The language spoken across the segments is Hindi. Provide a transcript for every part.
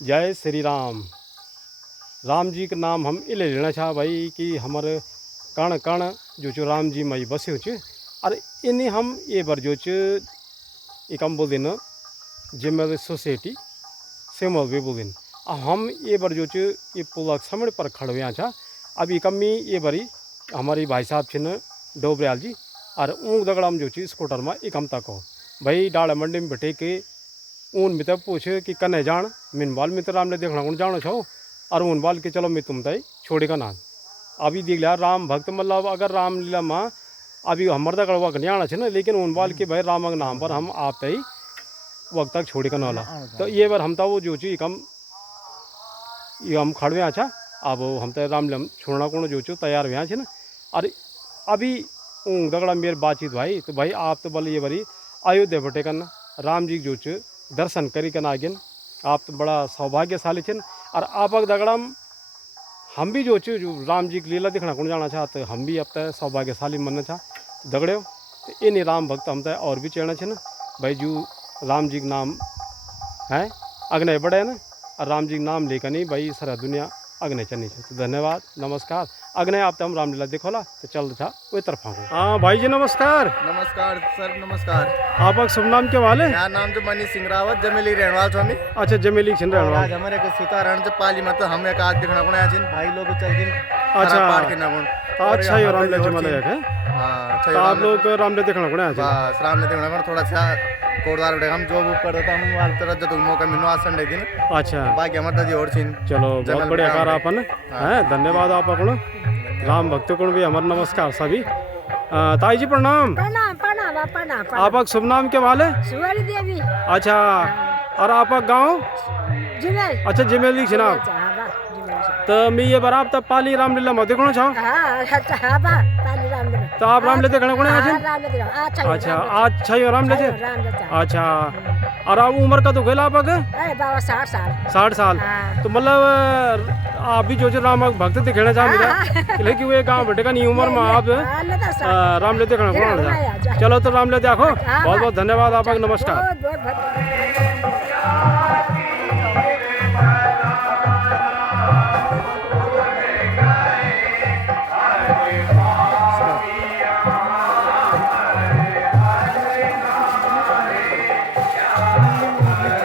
जय श्री राम। राम जी का नाम हम इले लेना चाह भाई कि हमारे कण कण जो राम जी मई बसे हो और इन्हें हम ये बार जो एक हम बोल देना जिम्मेदारी सोसाइटी से भी बोल दिन हम ये बार जो ये पुल समय पर खड़े यहाँ छा अभी कमी ये बारी हमारी भाई साहब छिन डोबरियाल जी और ऊँग दगड़ा जो स्कूटर में एक हम तक हो भाई डाला मंडी में बैठे के ऊन मित पूछे कि कने जान मिन बाल मित्र राम ने देखना कौन जानो छो और ऊन बाल के चलो मैं तुम तय छोड़े का ना अभी देख लिया राम भक्त मतलब अगर रामलीला माँ अभी हमारे तक वक्त नहीं आना चाहिए ना लेकिन उन बाल के भाई राम के नाम पर हम आप तय वक्त तक छोड़े का नाला तो ये बार हम था वो जो चीज हम खड़े अच्छा अब हम तय रामलीला छोड़ना कौन जो तैयार हुए ना और अभी ऊँग दगड़ा मेरे बातचीत भाई तो भाई आप तो बोले ये बारी अयोध्या बटे करना राम जी जो दर्शन करी कन आगिन आप तो बड़ा सौभाग्यशाली छिन और आप दगड़म हम भी जो राम जी की लीला दिखना कौन जाना चाह तो हम भी अब तक सौभाग्यशाली मनना चाह दगड़े तो इन राम भक्त हम तय और भी चढ़ना छिन भाई जो राम जी का नाम है अग्नि बढ़े ना और राम जी का नाम लेकर नहीं भाई सारा दुनिया अग्नि चलनी चाहिए। तो धन्यवाद नमस्कार अग्नि आप तो हम रामलीला देखोला तो चल था वही तरफा को। हाँ भाई जी नमस्कार। नमस्कार सर नमस्कार। आपका शुभ नाम क्या वाले? मेरा नाम तो मनीष सिंह रावत जमेली रहनवाल स्वामी। अच्छा जमेली सिंह रहनवाल। आज हमारे को सीता रण से पाली मत हम एक आज देखना कोना आजिन भाई लोग चल दिन अच्छा पार के ना कोन अच्छा ये रामलीला जमाना है। हां अच्छा तो आप लोग रामलीला देखना कोना आजिन बस रामलीला देखना कोन थोड़ा सा कोडदार उठे हम जो बुक कर देता हम वाल तरह जब मौका मिलनो आज संडे दिन। अच्छा बाकी हमारे दादी और छिन चलो बहुत बढ़िया कार आपन है धन्यवाद आप को राम भक्त को भी हमारा नमस्कार सभी। ताई जी प्रणाम। प्रणाम प्रणाम प्रणाम। आपका शुभ नाम क्या वाले? सुवरी देवी। अच्छा और आपका गांव? जिमेल। अच्छा जिमेल जनाब। तो मैं ये बार आप तब पाली रामलीला में देखना चाहो? तो आप रामलीला देखना कौन है? अच्छा आज छह रामलीला। अच्छा और आप उम्र का तो खेला आप आगे? 60 साल। 60 साल तो मतलब आप भी जो राम भक्त दिखना चाह मेरा लेकिन वो गाँव बेटे का नहीं उम्र में आप रामलीला देखना कौन है? चलो तो रामलीला देखो बहुत बहुत धन्यवाद आपका नमस्कार।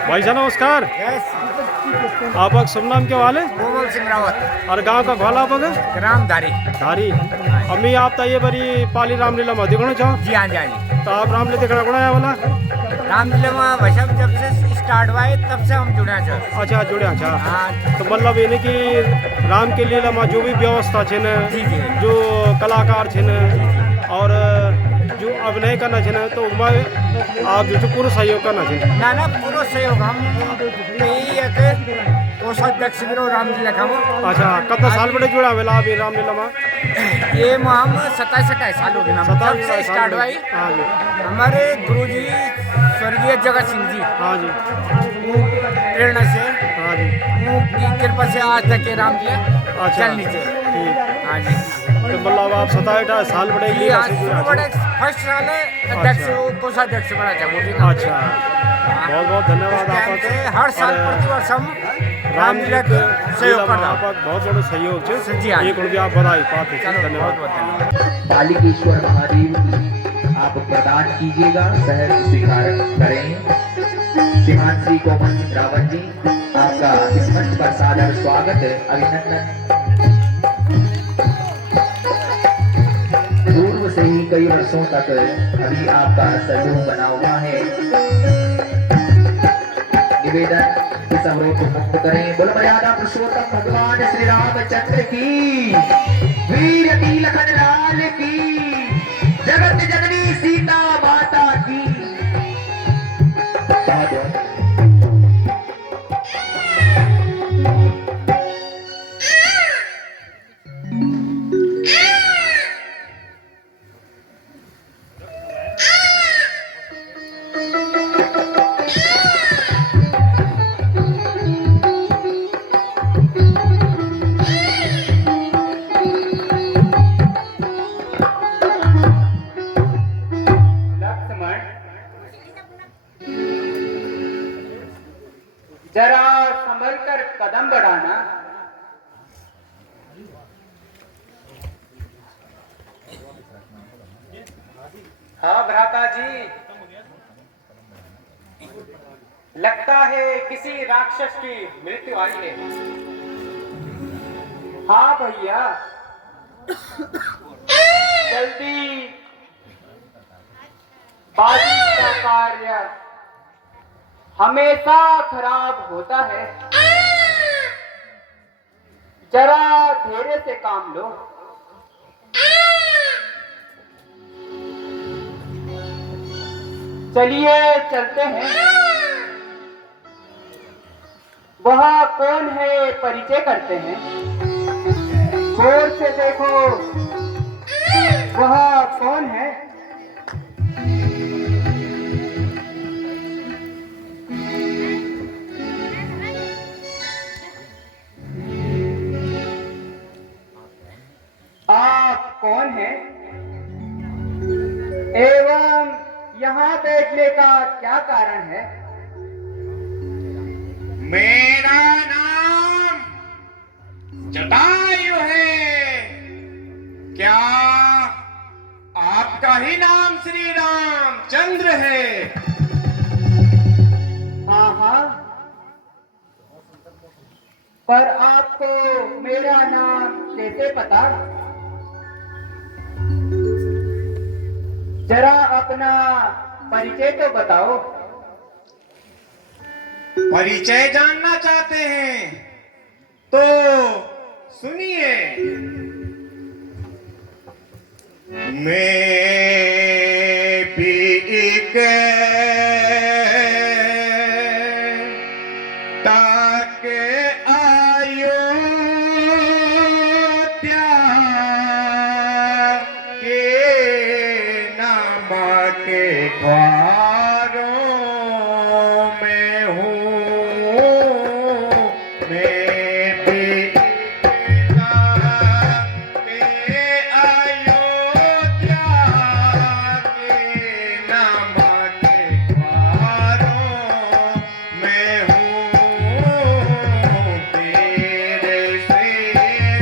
भाई साहब नमस्कार। आपका शुभ नाम क्या वाले? कोमल सिंह रावत। और गांव का ग्वाला आपका? ग्राम धारी। धारी। अम्मी आप तो ये बड़ी पाली रामलीला में देखना चाहो? जी हाँ जी। तो आप रामलीला देखना कौन आया वाला? रामलीला में भाई जब से स्टार्ट हुआ है तब से हम जुड़े हैं। अच्छा जुड़े अच्छा तो मतलब ये कि राम के लीला में जो भी व्यवस्था छिन जो कलाकार छिन और जो अभिनय करना चाहिए तो उसमें आप जो पूरा सहयोग करना चाहिए ना पूरा सहयोग हम कोषाध्यक्ष भी रामलीला का। अच्छा कितना साल बड़े जुड़ा वेला अभी रामलीला में? ये हम 27-28 साल हो गए जब से स्टार्ट हुआ। हाँ जी हमारे गुरुजी स्वर्गीय जगत सिंह जी हाँ जी प्रेरणा से हाँ जी की कृपा से आज तक के रामलीला चलनी चाहिए। हाँ जी तो मतलब आप 27-28 साल बड़े फर्स्ट साल है अध्यक्ष कोषाध्यक्ष बना चाहिए। अच्छा बहुत बहुत धन्यवाद आपका। हर साल प्रतिवर्ष हम रामलीला के सहयोग करना बहुत बड़ा सहयोग है एक भी आप बधाई पाते धन्यवाद। बालिकेश्वर महादेव की आप प्रदान कीजिएगा सहर्ष स्वीकार करें। श्रीमान श्री कोमल सिंह रावत जी आपका इस मंच पर सादर स्वागत अभिनंदन। पूर्व से ही कई वर्षों तक अभी आपका सहयोग बना हुआ है। निवेदन इस अवरोध को मुक्त करें। बोलो मर्यादा पुरुषोत्तम भगवान श्री रामचंद्र की, वीर तिलक लाल की, जगत जननी सीता माता की। संभल कर कदम बढ़ाना। हाँ भ्राता जी, लगता है किसी राक्षस की मृत्यु आई है। हाँ भैया, जल्दी बाजी का कार्य हमेशा खराब होता है, जरा धैर्य से काम लो। चलिए चलते हैं। वह कौन है, परिचय करते हैं। गौर से देखो, वह कौन है। आप कौन है एवं यहाँ बैठने का क्या कारण है। मेरा नाम जटायु है। क्या आपका ही नाम श्री रामचंद्र है। हाँ हाँ, पर आपको मेरा नाम कैसे पता। जरा अपना परिचय तो बताओ। परिचय जानना चाहते हैं तो सुनिए। मैं भी एक ताक अयोध्या के नाम के द्वारों में हूँ। मैं भी ताक अयोध्या के नाम के द्वारों में हूँ। तेरे से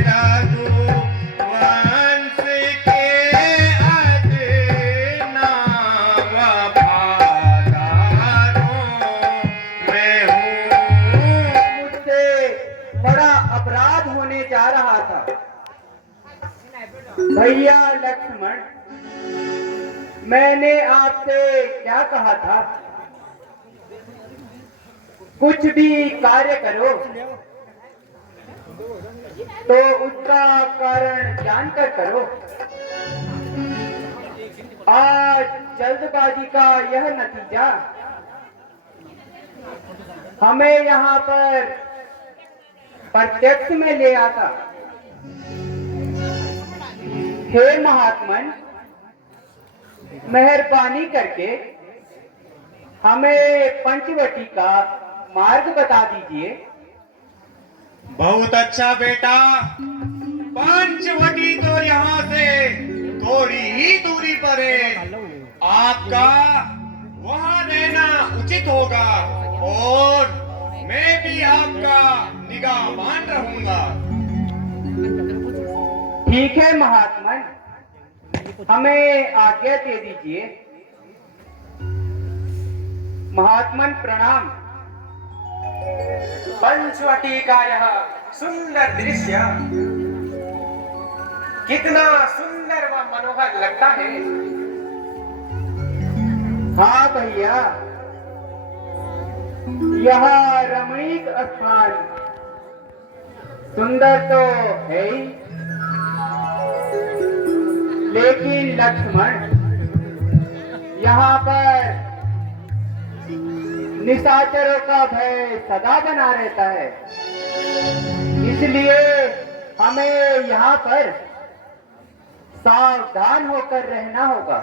रघुवंश के अदनाम मैं हूँ। मुझसे बड़ा अपराध होने जा रहा था। भैया लक्ष्मण, मैंने आपसे क्या कहा था। कुछ भी कार्य करो तो उसका कारण जानकर करो। आज जल्दबाजी का यह नतीजा हमें यहाँ पर प्रत्यक्ष में ले आता। हे महात्मन, मेहरबानी करके हमें पंचवटी का मार्ग बता दीजिए। बहुत अच्छा बेटा, पंचवटी तो यहाँ से थोड़ी ही दूरी पर है। आपका वहाँ रहना उचित होगा और मैं भी आपका निगाहबान रहूंगा। ठीक है महात्मन, हमें आज्ञा दे दीजिए। महात्मन प्रणाम। पंचवटी का यह सुंदर दृश्य कितना सुंदर व मनोहर लगता है। हाँ भैया, यह रमणीक स्थान सुंदर तो है ही, लेकिन लक्ष्मण, यहाँ पर निशाचरों का भय सदा बना रहता है। इसलिए हमें यहाँ पर सावधान होकर रहना होगा।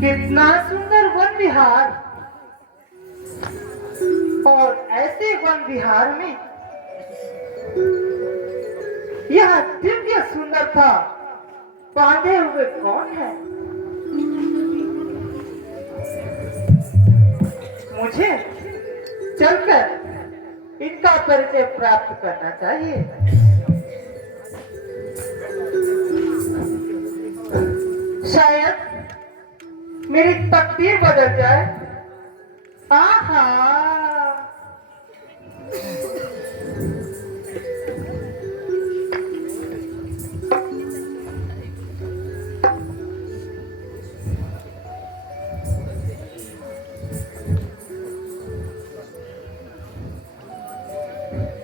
कितना सुंदर वन विहार, और ऐसे वन विहार में यह दिव्य सुंदरता बांधे हुए कौन है। चलकर इनका परिचय प्राप्त करना चाहिए। शायद मेरी तकदीर बदल जाए। आहा,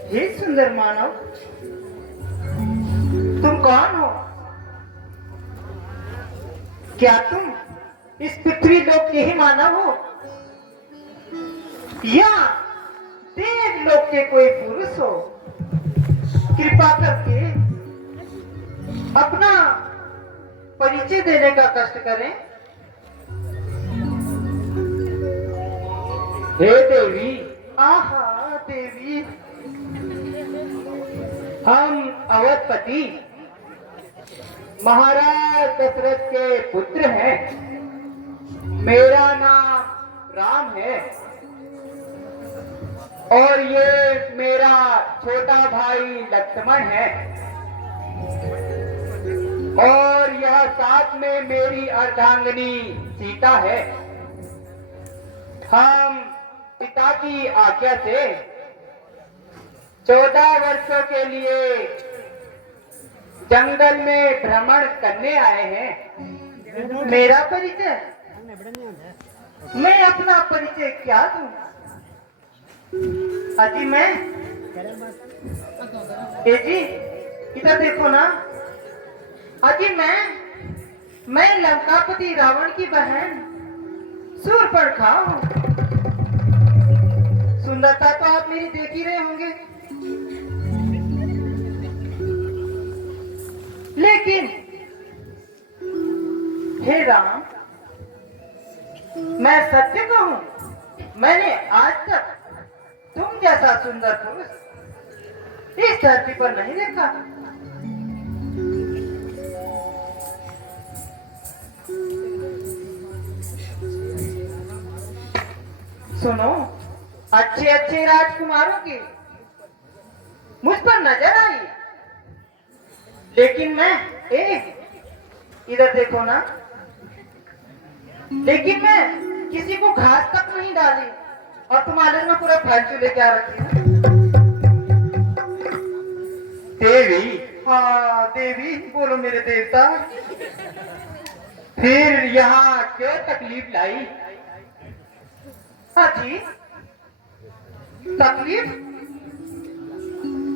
हे सुंदर मानव, तुम कौन हो? क्या तुम इस पृथ्वी लोक के ही मानव हो या देव लोक के कोई पुरुष हो? कृपा करके अपना परिचय देने का कष्ट करें। हे देवी। आहा देवी, हम अवधपति महाराज दशरथ के पुत्र हैं। मेरा नाम राम है और ये मेरा छोटा भाई लक्ष्मण है और यह साथ में मेरी अर्धांगिनी सीता है। हम पिता की आज्ञा से 14 वर्षों के लिए जंगल में भ्रमण करने आए हैं। मेरा परिचय, मैं अपना परिचय क्या दूं? अजी मैं, ए जी इधर देखो ना। अजी मैं लंकापति रावण की बहन शूर्पणखा हूँ। सुंदरता तो आप मेरी देख ही रहे होंगे, लेकिन हे राम, मैं सत्य कहूं, मैंने आज तक तुम जैसा सुंदर पुरुष इस धरती पर नहीं देखा। सुनो, अच्छे अच्छे राजकुमारों की मुझ पर नजर आई, लेकिन मैं इधर देखो ना, लेकिन मैं किसी को घास तक नहीं डाली और तुम्हारे में पूरा फालतू लेके आ रखी हूँ। देवी, हाँ देवी, बोलो मेरे देवता, फिर यहाँ क्यों तकलीफ लाई? हाँ जी, तकलीफ?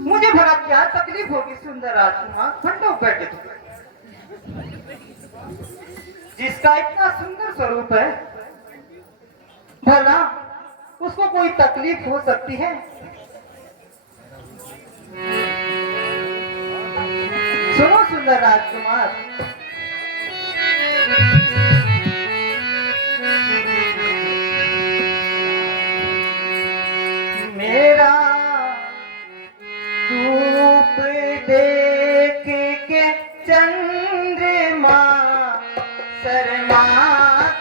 मुझे भला क्या तकलीफ होगी सुंदर राजकुमार? ठंडो बैठे थे, जिसका इतना सुंदर स्वरूप है, भला उसको कोई तकलीफ हो सकती है? सुनो सुंदर राजकुमार, मेरा रूप देख के चंद्रमा शर्मा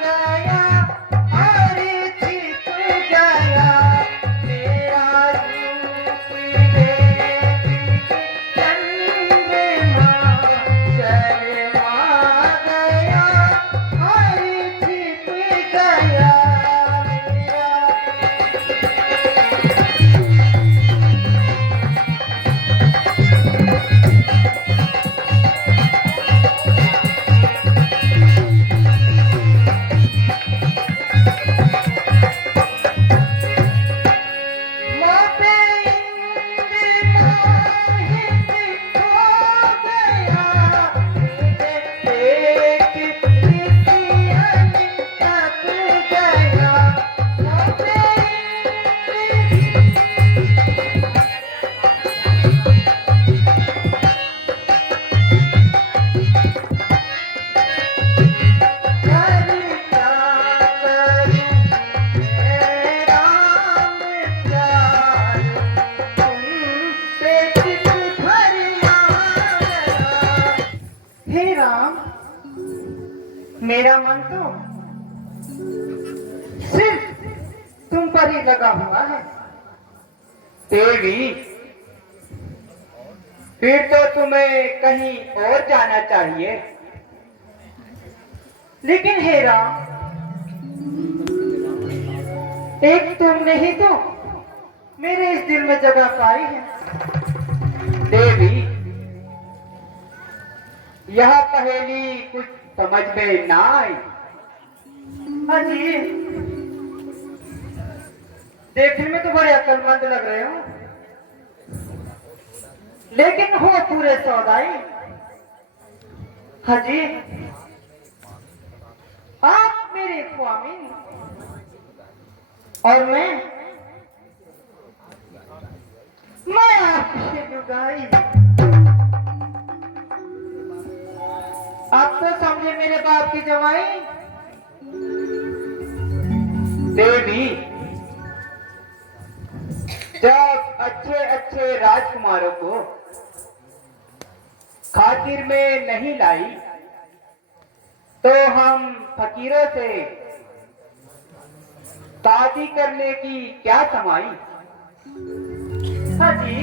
गया और छिप गया। मेरा रूप देख के चंद्रमा शर्मा गया और छिप गया। मेरा मन तो सिर्फ तुम पर ही लगा हुआ है। देवी, फिर तो तुम्हें कहीं और जाना चाहिए। लेकिन हे राम, एक तुमने ही तो मेरे इस दिल में जगह पाई है। देवी, यह पहेली कुछ समझ में ना आई। अजी, देखने में तो बड़े अक्लमंद लग रहे हो, लेकिन हो पूरे सौदाई। हाजी, आप मेरे स्वामी और मैं आपकी लुगाई। आप तो समझे मेरे बाप की जवाई। देवी, जब अच्छे अच्छे राजकुमारों को खातिर में नहीं लाई, तो हम फकीरों से शादी करने की क्या समाई। हाँ जी,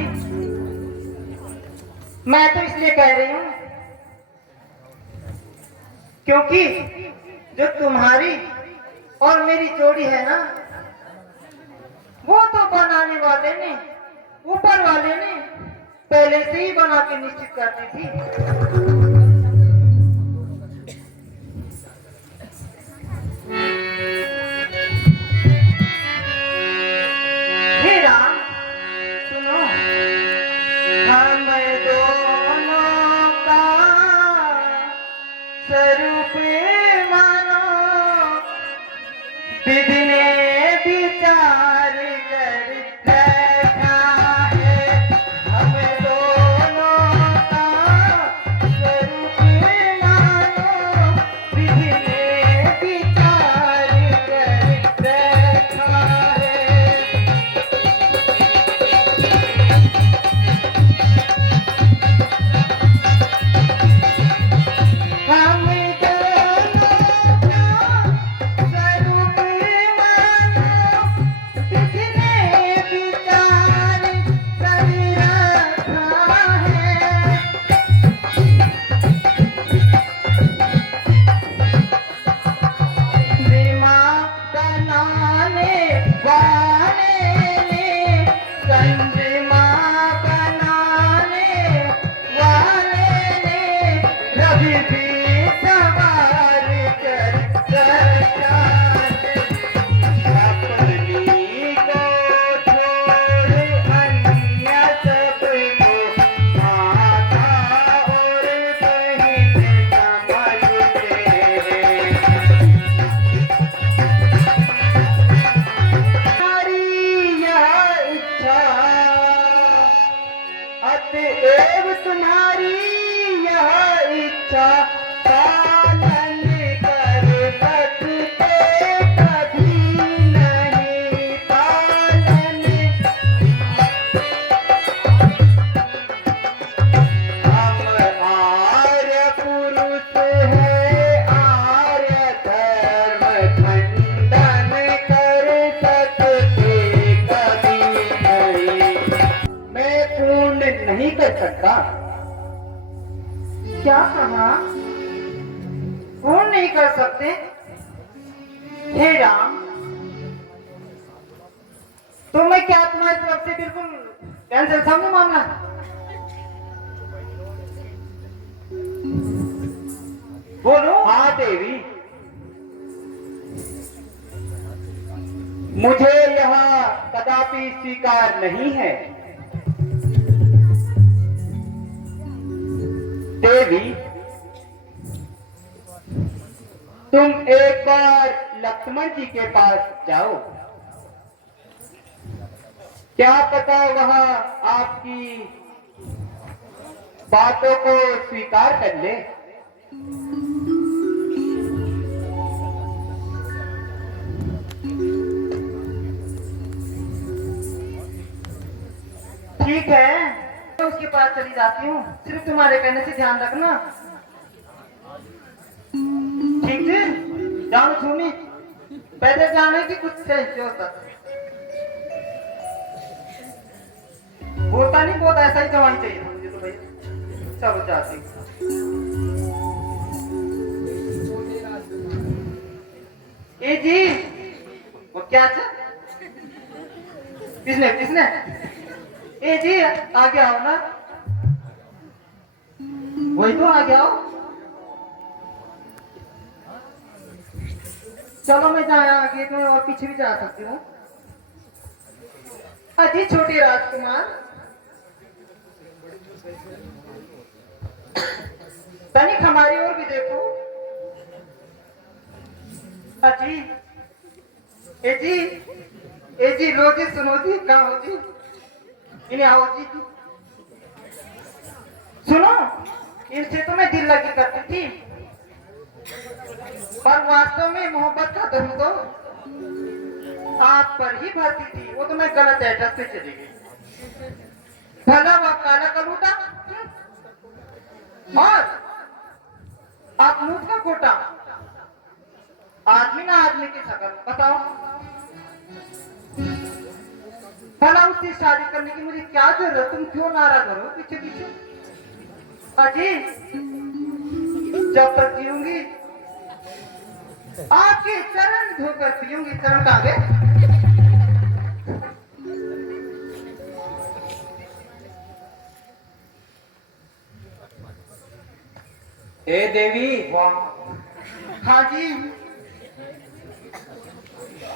मैं तो इसलिए कह रही हूं क्योंकि जो तुम्हारी और मेरी जोड़ी है ना, वो तो बनाने वाले ने, ऊपर वाले ने पहले से ही बना के निश्चित कर दी थी। हे राम, सुनो, हम दोनों का स्वरूप मानो, विधि ने विचार कर रखा है। हम दोनों का स्वरूप मानो, विधि ने विचार कर रखा है। हम अतएव तुम्हारी यह इच्छा पालन कर सकते कभी नहीं पालन। हम आर्य पुरुष है, आर्य धर्म खंडन कर सकते कभी नहीं। मैं पूर्ण नहीं कर सकता। क्या कहा? पूर्ण नहीं कर सकते? हे राम, तो मैं क्या तुम्हारी तरफ से बिल्कुल कैंसिल समझू मामला? बोलो। हाँ देवी, मुझे यह कदापि स्वीकार नहीं है। देवी, तुम एक बार लक्ष्मण जी के पास जाओ, क्या पता वह आपकी बातों को स्वीकार कर ले। ठीक है, मैं उसके पास चली जाती हूँ, सिर्फ तुम्हारे कहने से ध्यान रखना। ठीक है, जानो सुनी, पैदल जाने की कुछ सही तक। बोलता नहीं बहुत ऐसा ही जवान चाहिए था मुझे तो भैया। चलो जाती हूँ। ए जी वो क्या था? किसने किसने? ए जी आगे आओ ना। वही तो आगे आओ। चलो मैं जाया आगे तो और पीछे भी जा सकती हूँ। अजी छोटे राजकुमार तनिक हमारी ओर भी देखो। अजी ए जी लो जी सुनो जी कहा हो जी इन्हें आओ जी सुनो इनसे तो मैं दिल लगी करती थी पर वास्तव में मोहब्बत का दम तो आप पर ही भरती थी। वो तो मैं गलत एड्रेस पे चली गई। भला वह काला कलूटा और आप मुंह का कोटा आदमी ना आदमी की शकल बताओ। भला उससे शादी करने की मुझे क्या जरूरत? तुम क्यों नाराज हो पीछे पीछे? अजी जब तक जीऊंगी आपके चरण धोकर पीऊंगी। चरण कहाँ गए? हे देवी। हाँ जी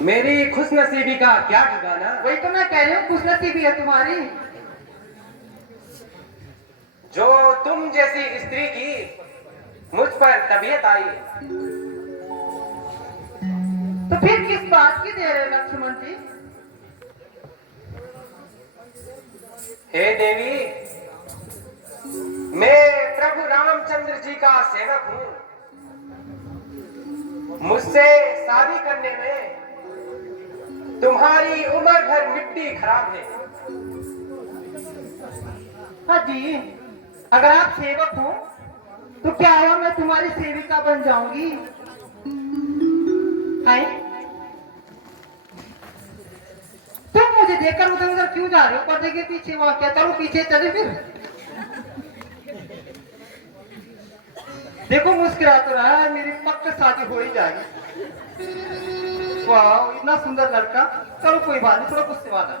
मेरी खुशनसीबी का क्या ठिकाना? वही तो मैं कह रही हूँ खुशनसीबी है तुम्हारी। जो तुम जैसी स्त्री की मुझ पर तबीयत आई। तो फिर किस बात की देर है लक्ष्मण जी? हे देवी मैं प्रभु रामचंद्र जी का सेवक हूँ। मुझसे शादी करने में तुम्हारी उम्र भर मिट्टी खराब है। हाँ जी अगर आप सेवक हो तो क्या हुआ मैं तुम्हारी सेविका बन जाऊंगी? हाय तुम मुझे देखकर उधर उधर क्यों जा रहे हो? पर्दे के पीछे वहां क्या? चलो पीछे चले फिर। देखो मुस्कुरा तो रहा है। मेरी पक्का शादी हो ही जाएगी। वाह इतना सुंदर लड़का। चलो कोई बात नहीं थोड़ा गुस्से वाला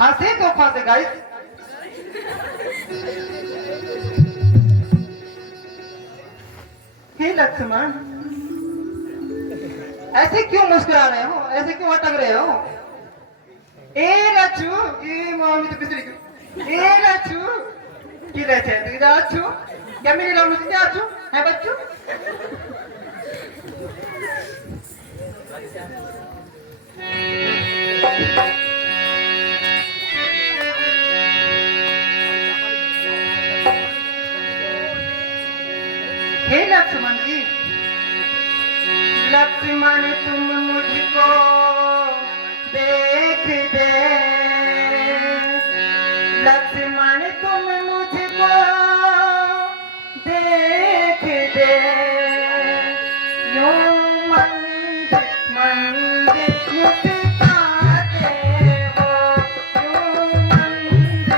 हंसे तो फांसे गाइस। हे लक्ष्मण ऐसे क्यों मुस्कुरा रहे हो? ऐसे क्यों अटक रहे हो? ए लच्छू ए मम्मी तो बिसरी गई। ए लच्छू की रहते हैं तू इधर अच्छू क्या मेरी लव से अच्छू है बच्चू? हे लक्ष्मण जी लक्ष्मण तुम मुझको देख दे। लक्ष्मण तुम मुझको देख दे। यूं मंद मंद मुस्कुराते हो। यूं मंद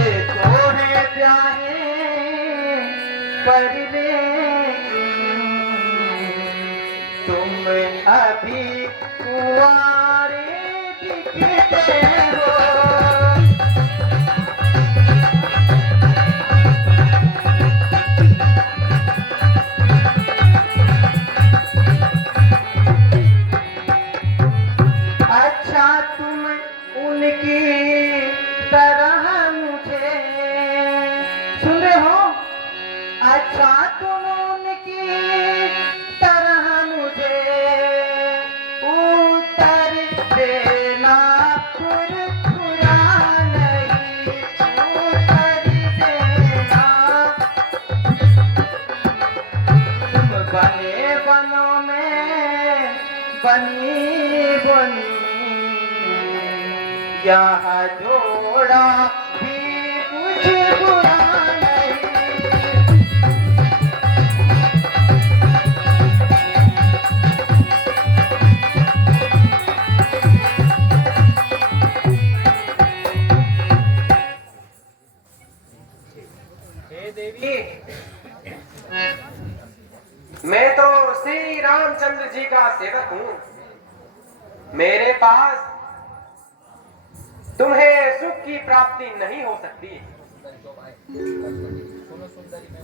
ये तो है प्यारे पर तुम अभी कुंवारे दिखते हो। अच्छा तुम उनकी तरह मुझे सुन रहे हो? अच्छा तुम उनकी तरह मुझे उतर देना फुरफुरा नहीं उतर देना। तुम बने बनों में बनी बनी यहाँ जोड़ा भी कुछ बुरा नहीं। हे देवी, मैं तो श्री रामचंद्र जी का सेवक हूँ। मेरे पास तुम्हें सुख की प्राप्ति नहीं हो सकती। सुनो सुंदरी, मैं